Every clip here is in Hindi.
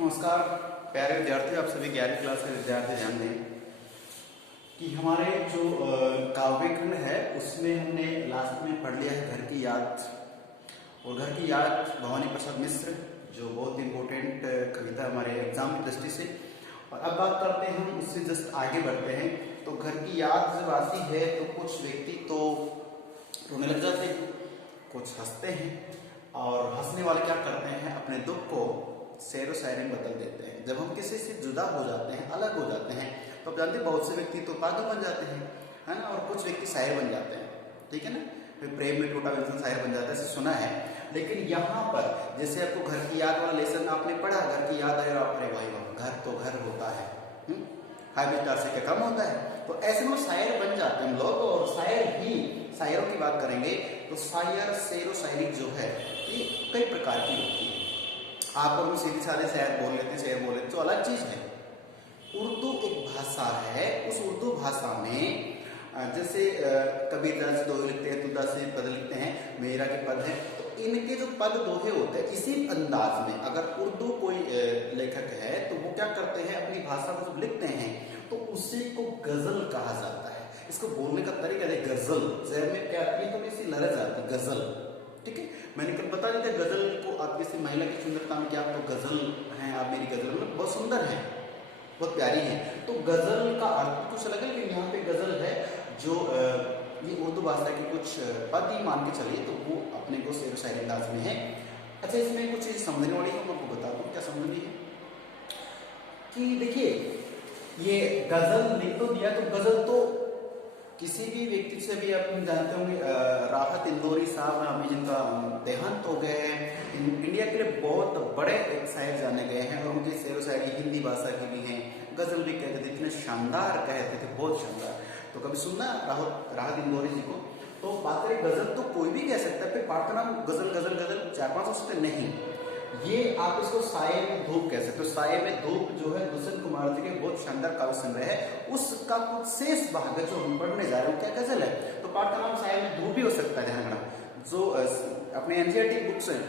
नमस्कार प्यारे विद्यार्थी, आप सभी 11वीं क्लास के विद्यार्थी ध्यान दें कि हमारे जो काव्य खंड है उसमें हमने लास्ट में पढ़ लिया है घर की याद। और घर की याद भवानी प्रसाद मिश्र, जो बहुत इंपॉर्टेंट कविता हमारे एग्जाम की दृष्टि से। और अब बात करते हैं हम उससे जस्ट आगे बढ़ते हैं। तो घर की याद जब आती है तो कुछ व्यक्ति तो रोने लग जाते हैं, कुछ हंसते हैं, और हंसने वाले क्या करते हैं, अपने दुख को शेर व शायरी में बदल देते हैं। जब हम किसी से जुदा हो जाते हैं, अलग हो जाते हैं, तो आप जानते हैं बहुत से व्यक्ति तो पागल बन जाते हैं, है ना, और कुछ व्यक्ति शायर बन जाते हैं, ठीक है ना। फिर प्रेम में टूटा इंसान शायर बन जाता है, ऐसे सुना है। लेकिन यहाँ पर जैसे आपको घर की याद वाला लेसन आपने पढ़ा, घर की याद है, अरे भाई घर तो घर होता है, हाई विस्तार से क्या कम होता है। तो ऐसे में शायर बन जाते हैं हम लोग। और शायर ही, शायरों की बात करेंगे तो शायर शेर व शायरी जो है ये कई प्रकार की होती है। आप और हम सीधे साधे शायर बोल लेते हैं, शेर बोल लेते हैं, तो अलग चीज है। उर्दू एक भाषा है, उस उर्दू भाषा में जैसे कबीरदास दोहे लिखते हैं, तुलसीदास से पद लिखते हैं, मेरा के पद है, तो इनके जो पद दोहे होते हैं इसी अंदाज में अगर उर्दू कोई लेखक है तो वो क्या करते हैं, अपनी भाषा को जब लिखते हैं तो उसी को गजल कहा जाता है। इसको बोलने का तरीका है गजल, जहर में क्या ये थोड़ी सी लरज आती है, गजल, ठीक है। मैंने कल बता दिया था गजल को, आप किसी महिला की सुंदरता में क्या आप तो गजल हैं, आप मेरी गजल में बहुत सुंदर है, बहुत प्यारी है। तो गजल का अर्थ कुछ अलग है, लेकिन यहाँ पे गजल है जो ये उर्दू भाषा की कुछ पद ही मान के चलिए, तो वो अपने को शेर शायरी अंदाज में है। अच्छा, इसमें कुछ चीज समझने वाली है, मैं आपको बता दूं क्या समझनी है कि देखिए ये गजल लिख तो दिया, तो गजल तो किसी भी व्यक्ति से भी आप जानते होंगे, राहत इंदौरी साहब अभी जिनका देहांत हो गए हैं, इंडिया के लिए बहुत बड़े एक शायर जाने गए हैं, और उनकी शेर व शायरी हिंदी भाषा की भी है, गजल भी कहते थे, इतने शानदार कहते थे, बहुत शानदार। तो कभी सुनना राहत इंदौरी जी को। तो बात करें गजल तो कोई भी कह सकता है, फिर पाठ का नाम गजल गजल गजल 4-5 हो सकते नहीं, ये आप इसको साये में धूप कह सकते हो। साये में धूप जो है दुष्यंत कुमार जी के बहुत शानदार काव्य संग्रह है, उसका कुछ शेष भाग जो हम पढ़ने जा रहे हो क्या गजल है, तो पाठ का नाम साये में धूप भी हो सकता है। ध्यान रखना, जो अपने एनसीईआरटी बुक्स है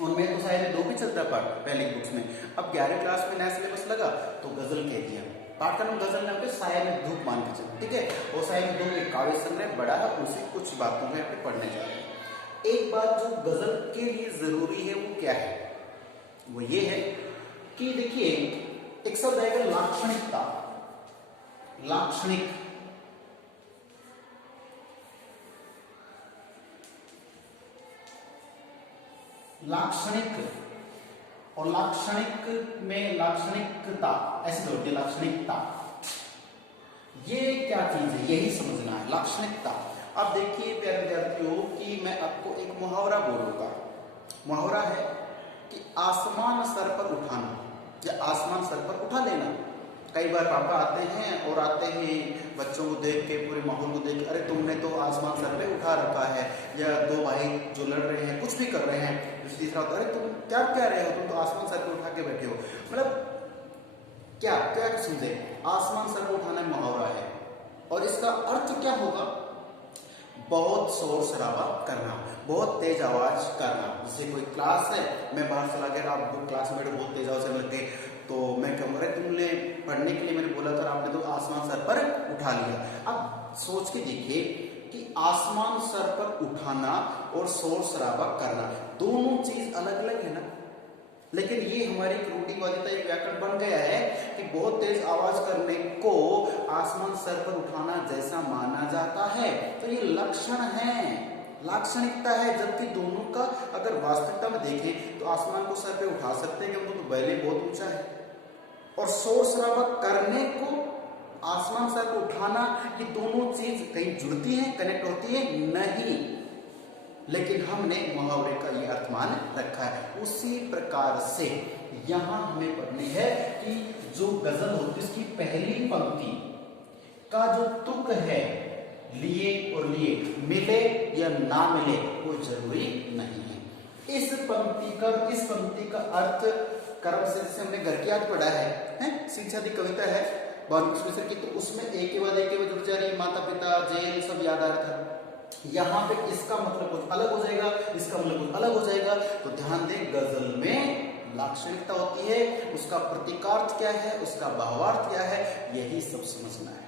उनमें तो साये में धूप ही चलता है पाठ, पहली बुक्स में। अब 11वीं क्लास में नया सिलेबस लगा तो गजल कह दिया, पाठ का नाम गजल नाम पे साये में धूप मान के चलो, ठीक है। और साये में धूप एक काव्य संग्रह बड़ा है, उसी कुछ बातों में आप पढ़ने जा रहे हैं। एक बात जो गजल के लिए जरूरी है वो क्या है, वो ये है कि देखिए एक शब्द आएगा लाक्षणिकता, लाक्षणिक, लाक्षणिक, और लाक्षणिक में लाक्षणिकता ऐसे होती है, लाक्षणिकता ये क्या चीज है, यही समझना है लाक्षणिकता। अब देखिए प्यारे विद्यार्थियों कि मैं आपको एक मुहावरा बोलूंगा। मुहावरा है कि आसमान सर पर उठाना, या आसमान सर पर उठा लेना। कई बार पापा आते हैं और आते ही बच्चों को देख के, पूरे माहौल को देख के, अरे तुमने तो आसमान सर पे उठा रखा है, या दो भाई जो लड़ रहे हैं कुछ भी कर रहे हैं, तीसरा होता है अरे तुम क्या कह रहे हो, तुम तो आसमान सर पे उठा के बैठे हो। मतलब क्या क्या समझे, आसमान सर पे उठाना मुहावरा है, और इसका अर्थ क्या होगा, बहुत शोर शराबा करना, बहुत तेज आवाज करना। जैसे कोई क्लास है, मैं बाहर चला गया, आप क्लास में बैठे बहुत तेज आवाज लग गए, तो मैं कहूँगा अरे तुमने पढ़ने के लिए मैंने बोला था, आपने तो आसमान सर पर उठा लिया। अब सोच के देखिए कि आसमान सर पर उठाना और शोर शराबा करना दोनों चीज अलग अलग है ना, लेकिन ये हमारी रूढ़िवादिता एक व्याकरण बन गया है कि बहुत तेज आवाज करने को आसमान सर पर उठाना जैसा माना जाता है, तो ये लक्षण है, लाक्षणिकता है। जबकि दोनों का अगर वास्तविकता में देखें तो आसमान को सर पे उठा सकते हैं क्योंकि तो पहले बहुत ऊंचा है, और शोर शराबा करने को आसमान सर को उठाना, ये दोनों चीज कहीं जुड़ती है, कनेक्ट होती है नहीं, लेकिन हमने मुहावरे का ये अर्थ मान रखा है। उसी प्रकार से यहां हमें पढ़नी है कि जो गजल होती है उसकी पहली पंक्ति का जो तुक है, लिए और लिए, मिले या ना मिले वो जरूरी नहीं है। इस पंक्ति का अर्थ कर्म से हमने घर की याद पढ़ा है, शिक्षा दी कविता है भवानी प्रसाद मिश्र की, तो उसमें एक के बाद जुड़ जा रही, माता पिता जेल सब याद आ रहा था। यहाँ पे इसका मतलब कुछ अलग हो जाएगा, इसका मतलब कुछ अलग हो जाएगा। तो ध्यान दें, गजल में लाक्षणिकता होती है, उसका प्रतीकार्थ क्या है, उसका भावार्थ क्या है, यही सब समझना है।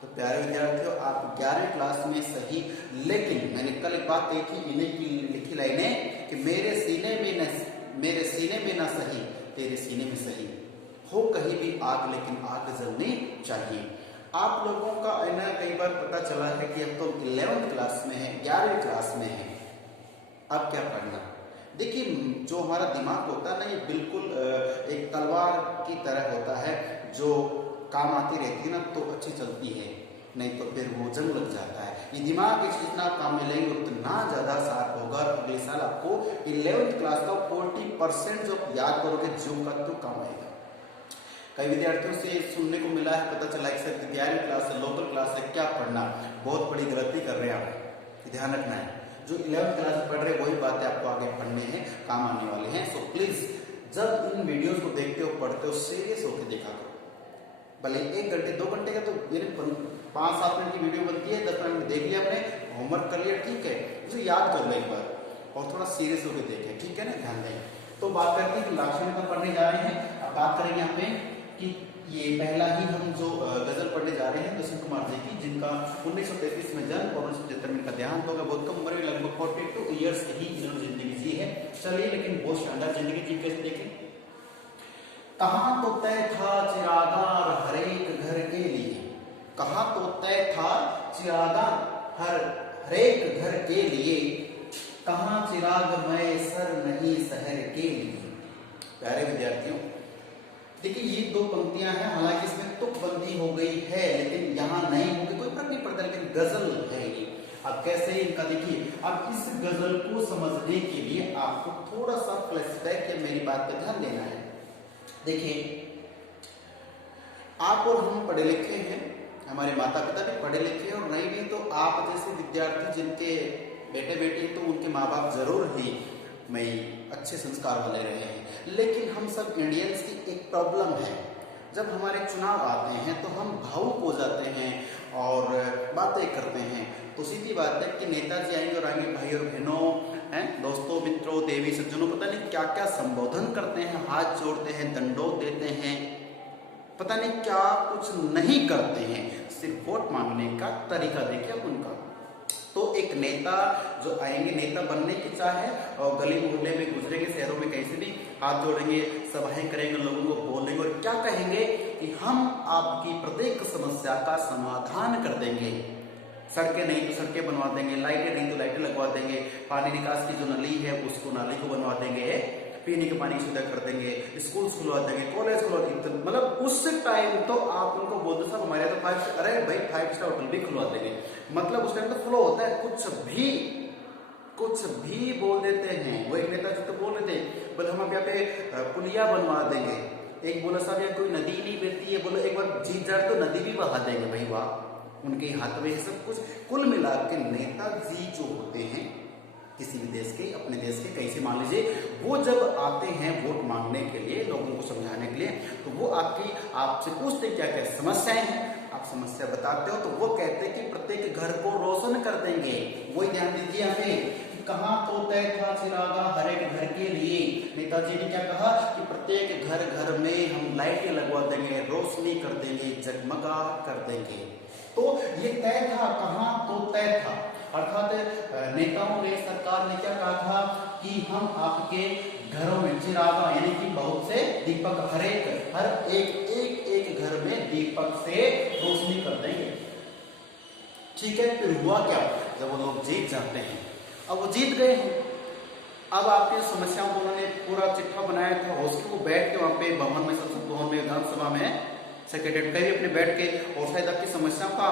तो प्यारे विद्यार्थियों, आप 11वीं क्लास में सही, लेकिन मैंने कल एक बात कही थी, इन्हें की लिखी लाइनें कि मेरे सीने में ना सही, तेरे सीने में सही हो कहीं भी आग, लेकिन आग जलनी चाहिए। आप लोगों का ना कई बार पता चला है कि अब तो 11वीं क्लास में है, 11वीं क्लास में है, अब क्या पढ़ना। देखिए, जो हमारा दिमाग होता है ना, ये बिल्कुल एक तलवार की तरह होता है, जो काम आती रहती है ना तो अच्छी चलती है, नहीं तो फिर वो जंग लग जाता है। ये दिमाग जितना आप काम में लेंगे उतना ज्यादा शार्प होगा, और अगले साल आपको 11वीं क्लास का 40% जो याद करोगे जो का तो काम आएगा। कई विद्यार्थियों से सुनने को मिला है, पता चला कि सर 11वीं क्लास है, लोकल क्लास है, क्या पढ़ना, बहुत बड़ी गलती कर रहे हैं आप, ध्यान रखना है। जो 11वीं क्लास में पढ़ रहे वही बातें आपको आगे पढ़ने हैं, काम आने वाले हैं। सो प्लीज जब इन वीडियोस को देखते हो, पढ़ते हो, सीरियस होकर देखा करो। भले 1 घंटे 2 घंटे का तो यानी 5-7 मिनट की वीडियो बनती है, 10 मिनट देख लिया आपने, होमवर्क कर लिया, ठीक है, उसे याद कर लो एक बार और थोड़ा सीरियस होकर देखें, ठीक है ना, ध्यान दें। तो बात करते हैं कि लाक्षणिकता पढ़ने जा रहे हैं। अब बात करेंगे यहाँ पे कि ये पहला ही हम जो गजल पढ़ने जा रहे हैं दर्शन कुमार जी की, जिनका 1933 में जन्म और 1975 में इनका देहांत होगा। बहुत कम उम्र में, लगभग 42 ईयर्स ही इन्होंने जिंदगी जी है। चलिए, लेकिन बहुत शानदार जिंदगी जी, कैसे देखें। कहाँ तो तय था चिरागार हर एक घर के लिए, कहाँ तो तय था चिरागार हर एक घर के लिए, कहाँ चिराग मैं सर नहीं शहर के लिए। प्यारे विद्यार्थियों, देखिए ये 2 पंक्तियां हैं, हालांकि इसमें तुकबंदी हो गई है, लेकिन यहाँ नहीं होगी, कोई फर्क नहीं पड़ता, लेकिन गजल है ये। अब कैसे इनका देखिए, अब इस गजल को समझने के लिए आपको थोड़ा सा फ्लैशबैक या मेरी बात पर ध्यान देना है। देखिए, आप और हम पढ़े लिखे हैं, हमारे माता पिता भी पढ़े लिखे हैं, और नहीं भी तो आप जैसे विद्यार्थी जिनके बेटे बेटी तो उनके माँ बाप जरूर ही अच्छे संस्कार वाले रहे हैं। लेकिन हम सब इंडियंस की एक प्रॉब्लम है, जब हमारे चुनाव आते हैं तो हम भावुक हो जाते हैं और बातें करते हैं। तो सीधी बात है कि नेताजी आएंगे और आएंगे, भाई और बहनों, दोस्तों, मित्रों, देवी सज्जनों, पता नहीं क्या क्या संबोधन करते हैं, हाथ जोड़ते हैं, दंडोत देते हैं, पता नहीं क्या कुछ नहीं करते हैं, सिर्फ वोट मांगने का तरीका देखिए उनका। तो एक नेता जो आएंगे, नेता बनने की चाह है, और गली मोहल्ले में गुजरेंगे, शहरों में कहीं से भी हाथ जोड़ेंगे, सभाएं करेंगे, लोगों को बोलेंगे और क्या कहेंगे कि हम आपकी प्रत्येक समस्या का समाधान कर देंगे। सड़कें नहीं तो सड़कें बनवा देंगे, लाइटें नहीं तो लाइटें लगवा देंगे, पानी निकास की जो नली है उसको नाली को बनवा देंगे, पीने के पानी की सुविधा कर देंगे, स्कूल खुलवा देंगे, कॉलेज खुलवा देंगे। मतलब उस टाइम तो आप उनको बोलते साहब हमारे तो 5 स्टार, अरे भाई 5 स्टार होटल भी खुलवा देंगे। मतलब उस टाइम तो फ्लो होता है, कुछ भी बोल देते हैं। वो एक नेता जी तो बोल रहे थे, बोले हम अब यहाँ पे पुलिया बनवा देंगे। एक बोला साहब यहाँ कोई नदी नहीं बहती है, बोलो एक बार जीत जाए तो नदी भी बहा देंगे। भाई वाह, उनके हाथ में सब कुछ। कुल मिला के नेताजी जो होते हैं किसी भी देश के, अपने देश के, कहीं से मान लीजिए, वो जब आते हैं वोट मांगने के लिए, लोगों को समझाने के लिए, तो वो आपसे पूछते क्या क्या समस्याएं हैं, आप समस्या बताते हो तो वो कहते हैं कि प्रत्येक घर को रोशन कर देंगे। वही ध्यान दीजिए हमें, कहाँ तो तय था चिरागा हर एक घर के लिए। नेताजी ने क्या कहा कि प्रत्येक घर घर में हम लाइटें लगवा देंगे, रोशनी कर देंगे, जगमगा कर देंगे। तो ये तय था, कहाँ तो तय था, अर्थात नेताओं ने, सरकार ने क्या कहा था कि हम आपके घरों में चिरागा यानी कि बहुत से दीपक, हर एक घर में दीपक से रोशनी कर देंगे। ठीक है, फिर हुआ क्या, जब वो लोग जीत जाते हैं, अब वो जीत गए हैं, अब आपकी समस्याओं को उन्होंने पूरा चिट्ठा बनाया था, हॉस्टल को बैठ के वहां पे भवन में, संसद भवन में, विधानसभा में, सेक्रेटरी कहीं अपने बैठ के, और शायद आपकी समस्याओं का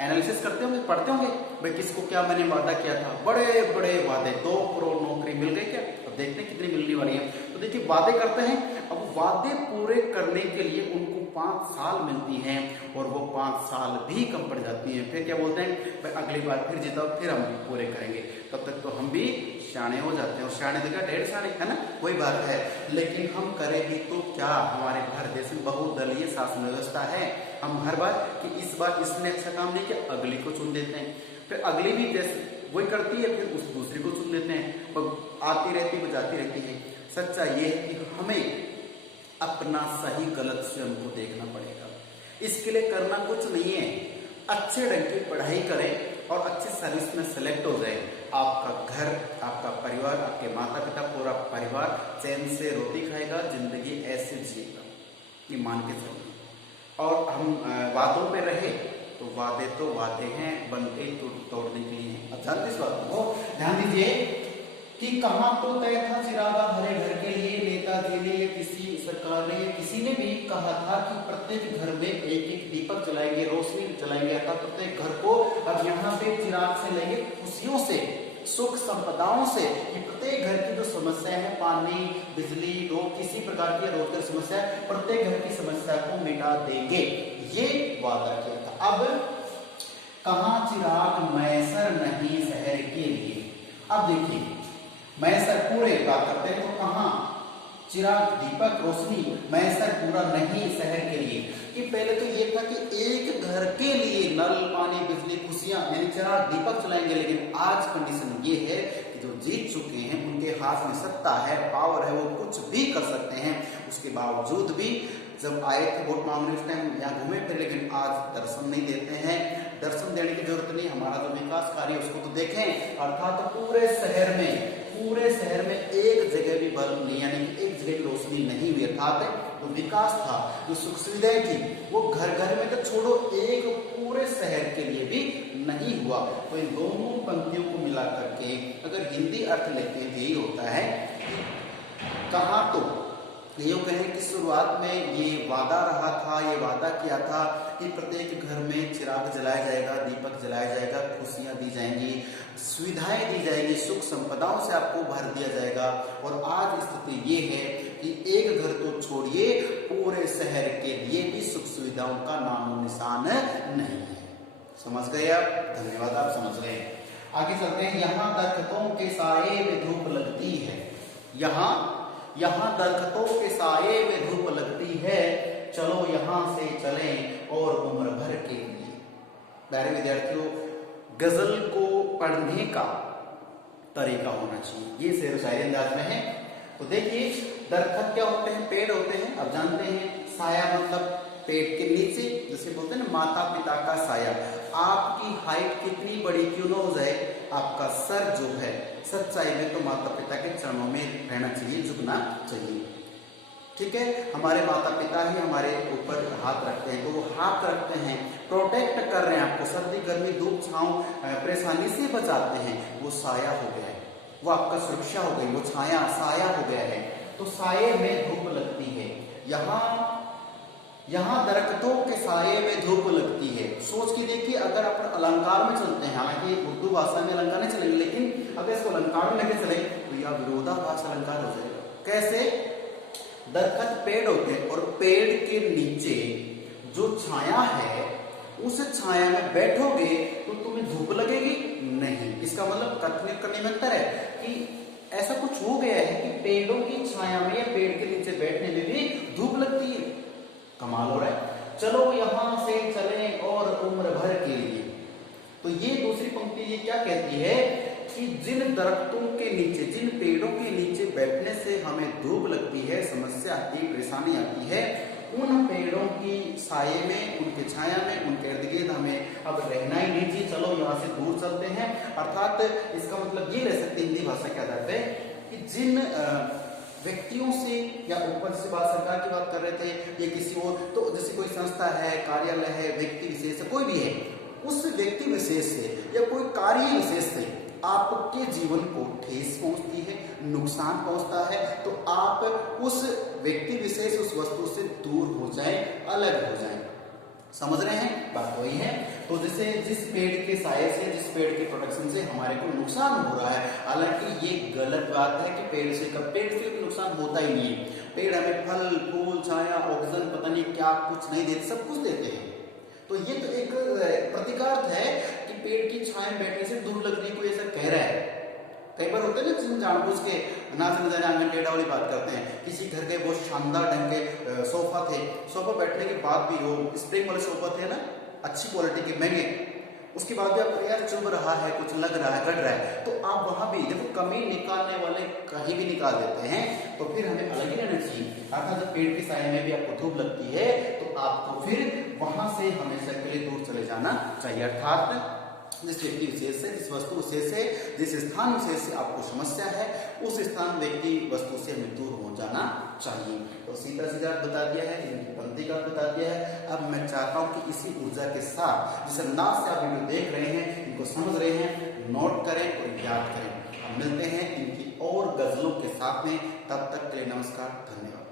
एनालिसिस करते होंगे, पढ़ते होंगे, भाई किसको क्या मैंने वादा किया था, बड़े बड़े वादे, 2 करोड़ नौकरी मिल गई क्या, अब देखते हैं कितनी मिलने वाली है। तो देखिए वादे करते हैं, अब वादे पूरे करने के लिए उनको 5 साल मिलती हैं, और वो 5 साल भी कम पड़ जाती हैं। फिर क्या बोलते हैं, भाई अगली बार फिर जीता, फिर हम पूरे करेंगे। तब तक तो हम भी शाणे हो जाते हैं, और शाणे देखा 1.5 शाणे, है ना, वही बात है। लेकिन हम करें भी तो क्या, हमारे भारत देश में बहुदलीय शासन व्यवस्था है। हम हर बार कि इस बार इसने अच्छा काम नहीं किया, अगली को चुन देते हैं, फिर अगली भी जैसे वही करती है, फिर उस दूसरी को चुन लेते हैं, और आती रहती है, जाती रहती है। सच्चाई ये है कि हमें अपना सही गलत से हमको देखना पड़ेगा। इसके लिए करना कुछ नहीं है, अच्छे ढंग की पढ़ाई करें और अच्छी सर्विस में सेलेक्ट हो जाए। आपका घर, आपका परिवार, आपके माता पिता, पूरा परिवार चैन से रोटी खाएगा, जिंदगी ऐसे जिएगा, ये मान के चलिए। और हम वादों पे रहे तो वादे हैं, बनते तो तोड़ने के लिए हैं। अब जानते इस बात को ध्यान दीजिए कि कहाँ तो तय था चिरागा हरे घर के लिए, नेताजी ने या किसी सरकार ने या किसी ने भी कहा था कि प्रत्येक घर में एक एक दीपक जलाएंगे, रोशनी जलाएंगे, अर्थात प्रत्येक घर को अब यहाँ पे चिराग से लेंगे, खुशियों से, सुख संपदाओं से, कि प्रत्येक घर की जो समस्या है, पानी, बिजली, रोग, किसी प्रकार की रोजगार समस्या, प्रत्येक घर की समस्या को मिटा देंगे, ये वादा किया था। अब कहाँ चिराग मैसर नहीं शहर के लिए। अब देखिए मैसर पूरे बात करते हैं तो कहाँ चिराग, दीपक, रोशनी मैसर पूरा नहीं शहर के लिए। कि पहले तो ये था कि एक घर के लिए नल, पानी, बिजली, खुशियां, यानी चिराग, दीपक चलाएंगे, लेकिन आज कंडीशन ये है कि जो जीत चुके हैं उनके हाथ में सत्ता है, पावर है, वो कुछ भी कर सकते हैं। उसके बावजूद भी जब आए थे वोट मांगने उस टाइम यहाँ घूमे फिर, लेकिन आज दर्शन नहीं देते हैं। दर्शन देने की जरूरत नहीं, हमारा जो विकास कार्य है उसको तो देखें। अर्थात तो पूरे शहर में एक जगह भी बल्ब नहीं, यानी कि एक जगह भी रोशनी नहीं हुई। अर्थात जो विकास था, जो सुख सुविधाएं थी, वो घर घर में तो छोड़ो, एक पूरे शहर के लिए भी नहीं हुआ। तो इन दोनों पंक्तियों को मिला करके अगर हिंदी अर्थ लेते हैं तो यही होता है कि कहाँ तो ये कहें कि शुरुआत में ये वादा रहा था, ये वादा किया था कि प्रत्येक घर में चिराग जलाया जाएगा, दीपक जलाया जाएगा, खुशियां दी जाएंगी, सुविधाएं दी जाएगी, सुख संपदाओं से आपको भर दिया जाएगा। और आज स्थिति ये है कि एक घर तो छोड़िए, पूरे शहर के लिए भी सुख सुविधाओं का नामो निशान नहीं है। समझ गए आप? धन्यवाद, आप समझ गए। आगे चलते हैं। यहाँ दरख्तों के साये में धूप लगती है, यहाँ दरख्तों के साये में धूप लगती है, चलो यहाँ से चलें और उम्र भर के लिए। प्यारे विद्यार्थियों, गजल को पढ़ने का तरीका होना चाहिए, ये शेर शायरी अंदाज में है। तो देखिए, दरख्त क्या होते हैं? पेड़ होते हैं। अब जानते हैं साया मतलब पेड़ के नीचे, जिसे बोलते हैं ना माता पिता का साया। आपकी हाइट कितनी बड़ी क्यों न हो जाए, आपका सर जो है सच्चाई में तो माता पिता के चरणों में रहना चाहिए, झुकना चाहिए। ठीक है, हमारे माता पिता ही हमारे ऊपर हाथ रखते हैं, तो वो हाथ रखते हैं, प्रोटेक्ट कर रहे हैं आपको, सर्दी गर्मी धूप छांव परेशानी से बचाते हैं। वो साया हो गया है, वो आपका सुरक्षा हो गई, वो छाया साया हो गया है। तो साये में धूप लगती है, यहाँ दरख्तों के साये में धूप लगती है। सोच के देखिए, अगर अपन अलंकार में चलते हैं, हालांकि उर्दू भाषा में अलंकार नहीं चलेंगे, लेकिन अगर इसको अलंकार में लेके चले तो यह विरोधाभास अलंकार हो जाएगा। कैसे? दरख्त पेड़ होते हैं और पेड़ के नीचे जो छाया है, उस छाया में बैठोगे तो तुम्हें धूप लगेगी नहीं। इसका मतलब कथन करने में अंतर है कि ऐसा कुछ हो गया है कि पेड़ों की छाया में या पेड़ के नीचे बैठने में भी धूप लगती है। कमाल हो रहा है। चलो यहाँ से चलें और उम्र भर के लिए। तो ये दूसरी पंक्ति ये क्या कहती है कि जिन दरख्तों के नीचे, जिन पेड़ों के नीचे बैठने से हमें धूप लगती है, समस्या आती है, परेशानी आती है, उन पेड़ों की साये में, उनके छाया में, उनके इर्द गिर्द हमें अब रहना ही नहीं चाहिए, चलो यहाँ से दूर चलते हैं। अर्थात इसका मतलब ये रह सकती है हिंदी भाषा के आधार पे कि जिन व्यक्तियों से, या ऊपर से बात सरकार की बात कर रहे थे या किसी और, तो जैसे कोई संस्था है, कार्यालय है, व्यक्ति विशेष है, कोई भी है, उस व्यक्ति विशेष से या कोई कार्य विशेष से आपके जीवन को ठेस पहुंचती है, नुकसान पहुंचता है, तो आप उस व्यक्ति विशेष, उस वस्तु से दूर हो जाएं, अलग हो जाएं। समझ रहे हैं? बात वही है। तो जैसे जिस पेड़ के साये से, जिस पेड़ के प्रोटेक्शन से हमारे को नुकसान हो रहा है, हालांकि ये गलत बात है कि पेड़ से नुकसान होता ही नहीं है। पेड़ हमें फल फूल छाया ऑक्सीजन पता नहीं क्या कुछ नहीं देते, सब कुछ देते हैं। तो ये तो एक प्रतिकार्थ है कि पेड़ की छाया में बैठने से दूर लगने को ऐसा कह रहा है। कई बार होता है ना, जिन जानबूझ के ना समझाने आंगन टेढ़ा वाली बात करते हैं। किसी घर के बहुत शानदार ढंग के सोफा थे, सोफा बैठने के बाद भी वो स्प्रिंग वाले सोफा थे ना, अच्छी क्वालिटी के, महंगे, उसके बाद भी आपको यार चुभ रहा है, कुछ लग रहा है, गड़ रहा है, तो आप वहां भी देखो, कमी निकालने वाले कहीं भी निकाल देते हैं, तो फिर हमें अलग ही रहना चाहिए। अर्थात जब पेड़ की साया में भी आपको धूप लगती है तो आपको फिर वहां से हमेशा के लिए दूर चले जाना चाहिए। अर्थात जिस व्यक्ति विशेष से, जिस वस्तु विशेष से, जिस स्थान विशेष से आपको समस्या है, उस स्थान व्यक्ति वस्तु से हमें दूर हो जाना चाहिए। तो सीधा सीधा बता दिया है, इनकी पंक्ति का बता दिया है। अब मैं चाहता हूं कि इसी ऊर्जा के साथ जिस अंदाज से आप वीडियो देख रहे हैं, इनको समझ रहे हैं, नोट करें और याद करें। हम मिलते हैं इनकी और गजलों के साथ में, तब तक के लिए नमस्कार, धन्यवाद।